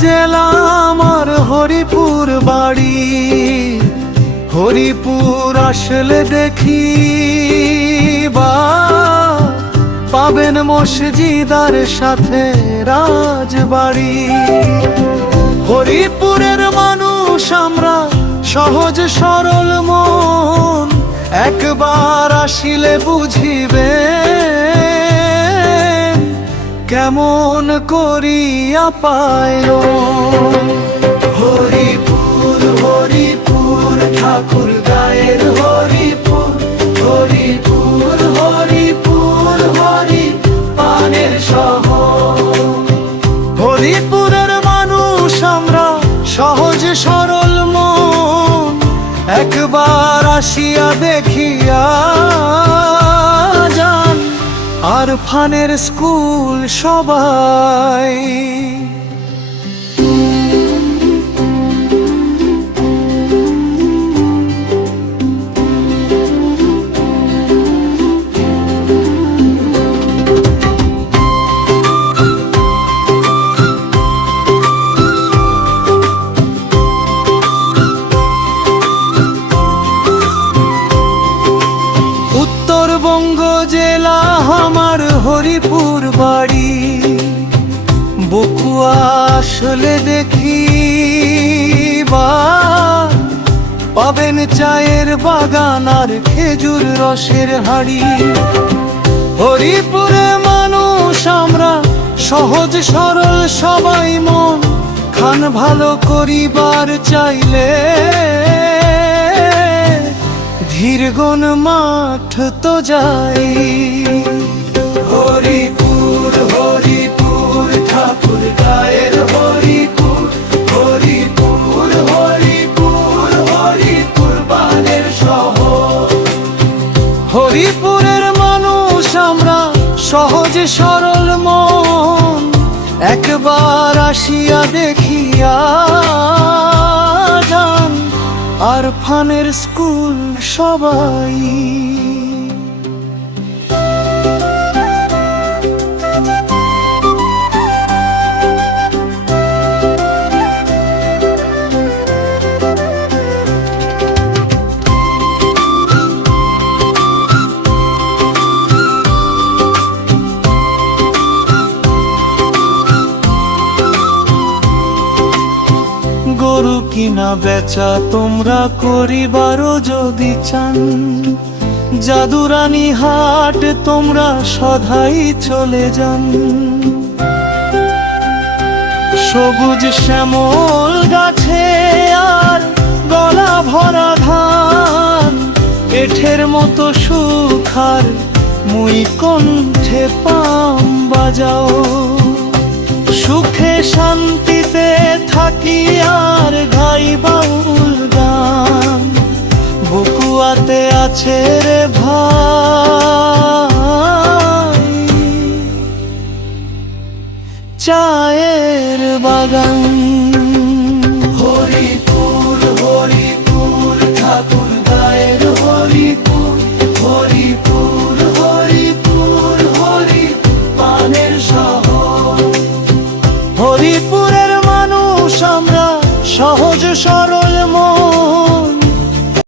জেলা আমার হরিপুর বাড়ি। হরিপুর আসলে দেখি বা, পাবেন মসজিদার সাথে রাজবাড়ি। হরিপুরের মানুষ আমরা সহজ সরল মন, একবার আসিলে বুঝিবে কেমন করিয়া পায় হরিপুর হরিপুর ঠাকুর গায়ের হরিপুর। হরিপুর হরিপুর হরি পানের সহ হরিপুরের মানুষ আমরা সহজ সরল মন। একবার আসিয়া দেখিয়া ফানের স্কুল সবাই। হরিপুর বাড়ি। বকুয়া আসলে দেখি বা পাবেন চায়ের বাগান আর খেজুর রসের হাড়ি। হরিপুরে মানুষ আমরা সহজ সরল সবাই মন। খান ভালো করিবার চাইলে ধীরগণ মাঠ তো যাই। হরিপুর হরিপুর, ঠাকুর গায়ের হরিপুর। হরিপুর হরিপুর হরিপুর বানের সহ হরিপুরের মানুষ আমরা সহজ সরল মন। একবার আসিয়া দেখিয়া যান। আর ফানের স্কুল সবাই কিনা বেচা তোমরা করিবারও যদি চান। জাদুরানি হাট তোমরা সধাই চলে যান। সবুজ শ্যামল গাছে আর গলা ভরা ধান। এঠের মতো সুখার মুই কণ্ঠে পাম বাজাও। সুখে শান্তিতে থাকি আর গাই বাউল গান। বকুয়াতে আছে রে ভাই। চায়ের বাগান হরিপুরের